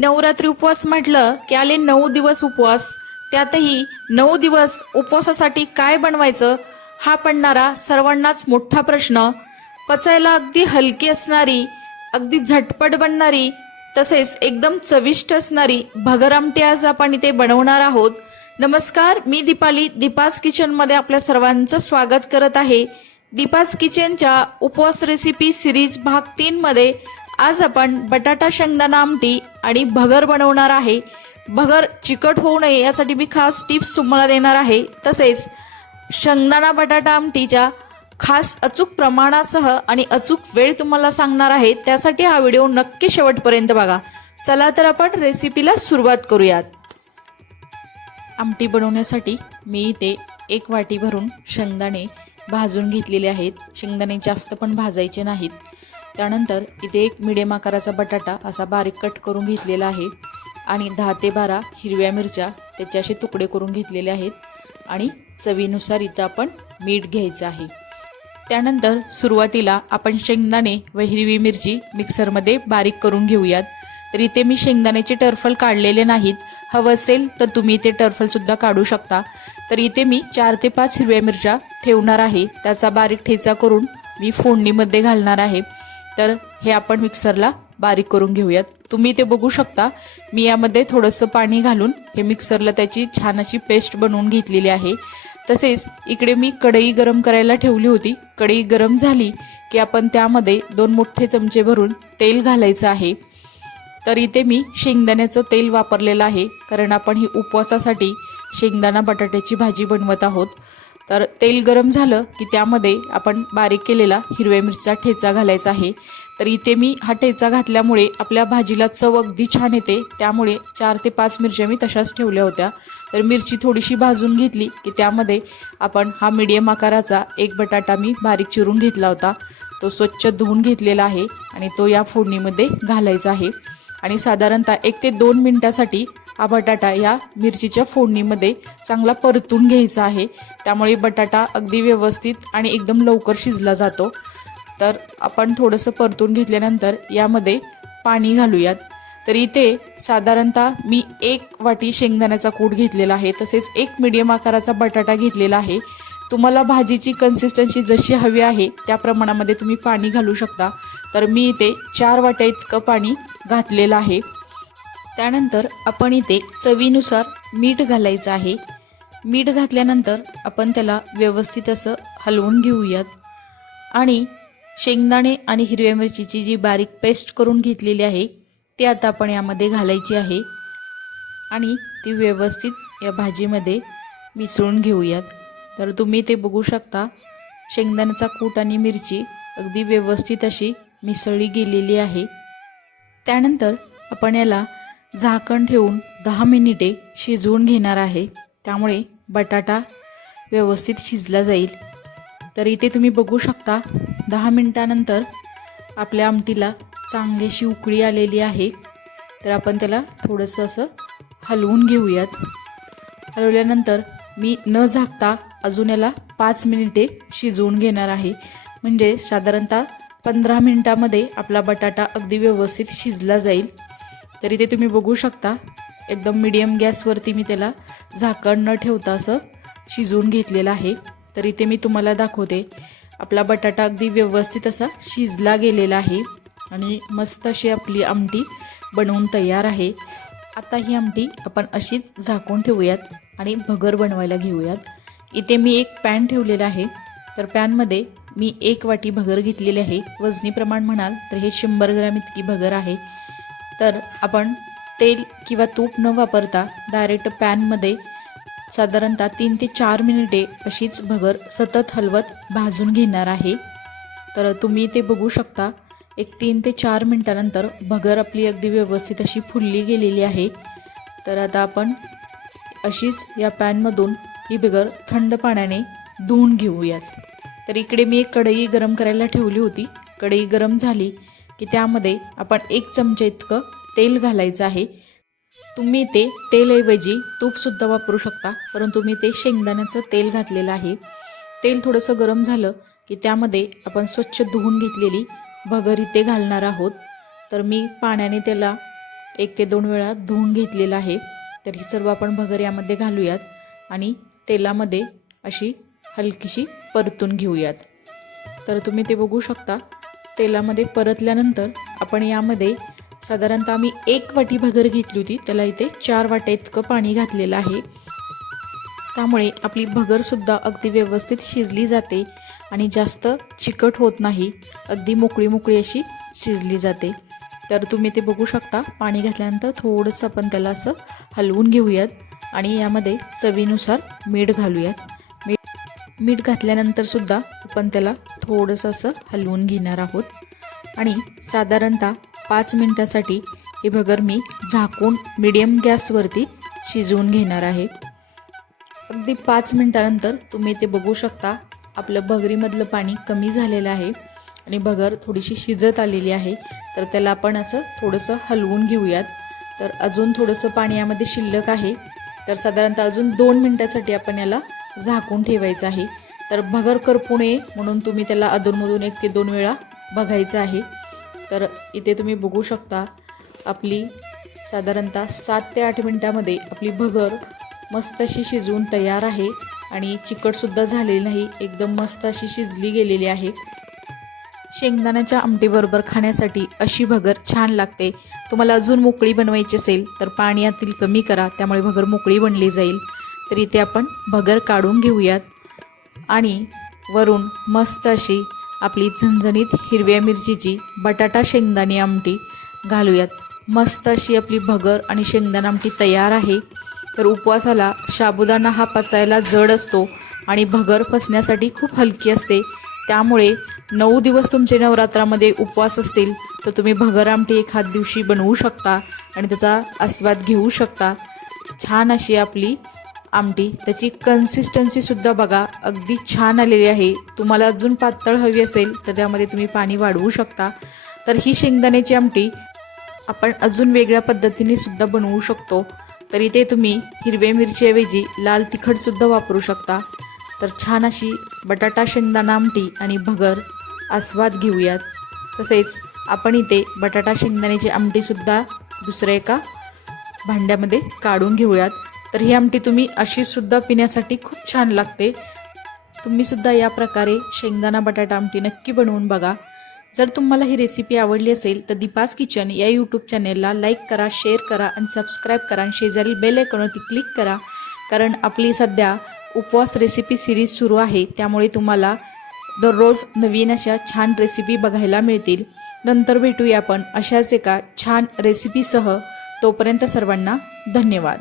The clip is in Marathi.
नवरात्री उपवास म्हटलं की आले नऊ दिवस उपवास. त्यातही नऊ दिवस उपवासासाठी काय बनवायचं? हा पडणारा सर्वांनाच मोठा प्रश्न. पचायला अगदी हलकी असणारी अगदी झटपट बनणारी तसेच एकदम चविष्ट असणारी भगर आज आपण इथे बनवणार आहोत. नमस्कार मी दीपाली दीपाज किचनमध्ये आपल्या सर्वांचं स्वागत करत आहे. दीपाज किचनच्या उपवास रेसिपी सिरीज भाग तीनमध्ये आज आपण बटाटा शेंगदाणा आमटी आणि भगर बनवणार आहे. भगर चिकट होऊ नये यासाठी मी खास टिप्स तुम्हाला देणार आहे. तसेच शेंगदाणा बटाटा आमटीच्या खास अचूक प्रमाणासह आणि अचूक वेळ तुम्हाला सांगणार आहे. त्यासाठी हा व्हिडिओ नक्की शेवटपर्यंत बघा. चला तर आपण रेसिपीला सुरुवात करूयात. आमटी बनवण्यासाठी मी इथे एक वाटी भरून शेंगदाणे भाजून घेतलेले आहेत. शेंगदाणे जास्त पण भाजायचे नाहीत. त्यानंतर इथे एक मिडियम आकाराचा बटाटा असा बारीक कट करून घेतलेला आहे आणि दहा ते बारा हिरव्या मिरच्या त्याचे असे तुकडे करून घेतलेले आहेत आणि चवीनुसार इथं आपण मीठ घ्यायचं आहे. त्यानंतर सुरुवातीला आपण शेंगदाणे व हिरवी मिरची मिक्सरमध्ये बारीक करून घेऊयात. तर इथे मी शेंगदाण्याचे टर्फल काढलेले नाहीत. हवं असेल तर तुम्ही इथे टर्फलसुद्धा काढू शकता. तर इथे मी चार ते पाच हिरव्या मिरच्या ठेवणार आहे. त्याचा बारीक ठेचा करून मी फोडणीमध्ये घालणार आहे. तर हे आपण मिक्सरला बारीक करून घेऊयात. तुम्ही ते बघू शकता. मी यामध्ये थोडंसं पाणी घालून हे मिक्सरला त्याची छान अशी पेस्ट बनवून घेतलेली आहे. तसेच इकडे मी कढई गरम करायला ठेवली होती. कढई गरम झाली की आपण त्यामध्ये दोन मोठे चमचे भरून तेल घालायचं आहे. तर इथे मी शेंगदाण्याचं तेल वापरलेलं आहे. कारण आपण ही उपवासासाठी शेंगदाणा बटाट्याची भाजी बनवत आहोत. तर तेल गरम झालं की त्यामध्ये आपण बारीक केलेला हिरव्या मिरचा ठेचा घालायचा आहे. तर इथे मी हा ठेचा घातल्यामुळे आपल्या भाजीला चव अगदी छान येते. त्यामुळे चार ते पाच मिरच्या मी तशाच ठेवल्या होत्या. तर मिरची थोडीशी भाजून घेतली की त्यामध्ये आपण हा मिडियम आकाराचा एक बटाटा मी बारीक चिरून घेतला होता. तो स्वच्छ धुवून घेतलेला आहे आणि तो या फोडणीमध्ये घालायचा आहे. आणि साधारणतः एक ते दोन मिनटासाठी हा बटाटा या मिरचीच्या फोडणीमध्ये चांगला परतून घ्यायचा आहे. त्यामुळे बटाटा अगदी व्यवस्थित आणि एकदम लवकर शिजला जातो. तर आपण थोडंसं परतून घेतल्यानंतर यामध्ये पाणी घालूयात. तर इथे साधारणतः मी एक वाटी शेंगदाण्याचा कूट घेतलेला आहे. तसेच एक मिडियम आकाराचा बटाटा घेतलेला आहे. तुम्हाला भाजीची कन्सिस्टन्सी जशी हवी आहे त्या प्रमाणामध्ये तुम्ही पाणी घालू शकता. तर मी इथे चार वाट्या इतकं पाणी घातलेलं आहे. त्यानंतर आपण इथे चवीनुसार मीठ घालायचं आहे. मीठ घातल्यानंतर आपण त्याला व्यवस्थित असं हलवून घेऊयात. आणि शेंगदाणे आणि हिरव्या मिरचीची जी बारीक पेस्ट करून घेतलेली आहे ती आता आपण यामध्ये घालायची आहे. आणि ती व्यवस्थित या भाजीमध्ये मिसळून घेऊयात. तर तुम्ही ते बघू शकता शेंगदाण्याचा कूट आणि मिरची अगदी व्यवस्थित अशी मिसळली गेलेली आहे. त्यानंतर आपण याला झाकण ठेवून दहा मिनिटे शिजवून घेणार आहे. त्यामुळे बटाटा व्यवस्थित शिजला जाईल. तर इथे तुम्ही बघू शकता दहा मिनिटानंतर आपल्या आमटीला चांगलीशी उकळी आलेली आहे. तर आपण त्याला थोडंसं असं हलवून घेऊयात. हलवल्यानंतर मी न झाकता अजून याला पाच मिनिटे शिजवून घेणार आहे. म्हणजे साधारणतः पंधरा मिनिटामध्ये आपला बटाटा अगदी व्यवस्थित शिजला जाईल. तर इथे तुम्ही बघू शकता. एकदम मिडियम गॅसवरती मी त्याला झाकण न ठेवता असं शिजवून घेतलेलं आहे. तर इथे मी तुम्हाला दाखवते. आपला बटाटा अगदी व्यवस्थित असा शिजला गेलेला आहे आणि मस्त अशी आपली आमटी बनवून तयार आहे. आता ही आमटी आपण अशीच झाकून ठेवूयात आणि भगर बनवायला घेऊयात. इथे मी एक पॅन ठेवलेला आहे. तर पॅनमध्ये मी एक वाटी भगर घेतलेली आहे. वजनी प्रमाण म्हणाल तर हे शंभर ग्रॅम इतकी भगर आहे. तर आपण तेल किंवा तूप न वापरता डायरेक्ट पॅनमध्ये साधारणतः तीन ते चार मिनिटे अशीच भगर सतत हलवत भाजून घेणार आहे. तर तुम्ही ते बघू शकता एक तीन ते चार मिनटानंतर भगर आपली अगदी व्यवस्थित अशी फुलली गेलेली आहे. तर आता आपण अशीच या पॅनमधून ही भगर थंड पाण्याने धुवून घेऊयात. तर इकडे मी एक कढई गरम करायला ठेवली होती. कढई गरम झाली की त्यामध्ये आपण एक चमचा इतकं तेल घालायचं आहे. तुम्ही ते तेलऐवजी तूपसुद्धा वापरू शकता परंतु मी ते शेंगदाण्याचं तेल घातलेलं आहे. तेल थोडंसं गरम झालं की त्यामध्ये आपण स्वच्छ धुवून घेतलेली भगर इथे घालणार आहोत. तर मी पाण्याने त्याला एक ते दोन वेळा धुवून घेतलेलं आहे. तर ही सर्व आपण भगर यामध्ये घालूयात आणि तेलामध्ये अशी हलकीशी परतून घेऊयात. तर तुम्ही ते बघू शकता. तेलामध्ये परतल्यानंतर आपण यामध्ये साधारणतः आम्ही एक वाटी भगर घेतली होती. त्याला इथे चार वाट्या इतकं पाणी घातलेलं आहे. त्यामुळे आपली भगरसुद्धा अगदी व्यवस्थित शिजली जाते आणि जास्त चिकट होत नाही. अगदी मोकळी मोकळी अशी शिजली जाते. तर तुम्ही ते बघू शकता. पाणी घातल्यानंतर थोडंसं आपण त्याला असं हलवून घेऊयात आणि यामध्ये चवीनुसार मीठ घालूयात. मीठ घातल्यानंतरसुद्धा घातल्यानंतर सुद्धा आपण त्याला थोडंसं असं हलवून घेणार आहोत. आणि साधारणतः पाच मिनटासाठी हे भगर मी झाकून मिडियम गॅसवरती शिजवून घेणार आहे. अगदी पाच मिनटानंतर तुम्ही ते बघू शकता आपलं भगरीमधलं पाणी कमी झालेलं आहे आणि भगर थोडीशी शिजत आलेली आहे. तर त्याला आपण असं थोडंसं हलवून घेऊयात. तर अजून थोडंसं पाणी यामध्ये शिल्लक आहे. तर साधारणतः अजून दोन मिनटासाठी आपण याला झाकून ठेवायचं आहे. तर भगर करपू नये म्हणून तुम्ही त्याला अधूनमधून एक ते दोन वेळा बघायचं आहे. तर इथे तुम्ही बघू शकता आपली साधारणतः सात ते आठ मिनटामध्ये आपली भगर मस्त अशी शिजवून तयार आहे आणि चिकटसुद्धा झालेली नाही एकदम मस्त अशी शिजली गेलेली आहे. शेंगदाण्याच्या आमटीबरोबर खाण्यासाठी अशी भगर छान लागते. तुम्हाला अजून मोकळी बनवायची असेल तर पाणी यातील कमी करा त्यामुळे भगर मोकळी बनली जाईल. तर इथे आपण भगर काढून घेऊयात. आणि वरून मस्त अशी आपली झणझणीत हिरव्या मिरचीची बटाटा शेंगदाणे आमटी घालूयात. मस्त अशी आपली भगर आणि शेंगदाणा आमटी तयार आहे. तर उपवासाला साबुदाणा हा पचायला जड असतो आणि भगर पचण्यासाठी खूप हलकी असते. त्यामुळे नऊ दिवस तुमचे नवरात्रामध्ये उपवास असतील तर तुम्ही भगर आमटी एखाद दिवशी बनवू शकता आणि त्याचा आस्वाद घेऊ शकता. छान अशी आपली आमटी. त्याची कन्सिस्टन्सीसुद्धा बघा. अगदी छान आलेली आहे. तुम्हाला अजून पातळ हवी असेल तर त्यामध्ये तुम्ही पाणी वाढवू शकता. तर ही शेंगदाण्याची आमटी आपण अजून वेगळ्या पद्धतीने सुद्धा बनवू शकतो. तर इथे तुम्ही हिरव्या मिरचीऐवजी लाल तिखटसुद्धा वापरू शकता. तर छान अशी बटाटा शेंगदाणा आमटी आणि भगर आस्वाद घेऊयात. तसेच आपण इथे बटाटा शेंगदाण्याची आमटीसुद्धा दुसऱ्या एका भांड्यामध्ये काढून घेऊयात. तर ही आमटी तुम्ही अशीसुद्धा पिण्यासाठी खूप छान लागते. तुम्हीसुद्धा या प्रकारे शेंगदाणा बटाटा आमटी नक्की बनवून बघा. जर तुम्हाला ही रेसिपी आवडली असेल तर दीपास किचन या यूट्यूब चॅनेलला लाईक करा शेअर करा आणि सबस्क्राईब करा आणि शेजारील बेल आयकॉनवरती क्लिक करा. कारण आपली सध्या उपवास रेसिपी सिरीज सुरू आहे. त्यामुळे तुम्हाला दररोज नवीन अशा छान रेसिपी बघायला मिळतील. नंतर भेटूया आपण अशाच एका छान रेसिपीसह तोपर्यंत सर्वांना धन्यवाद.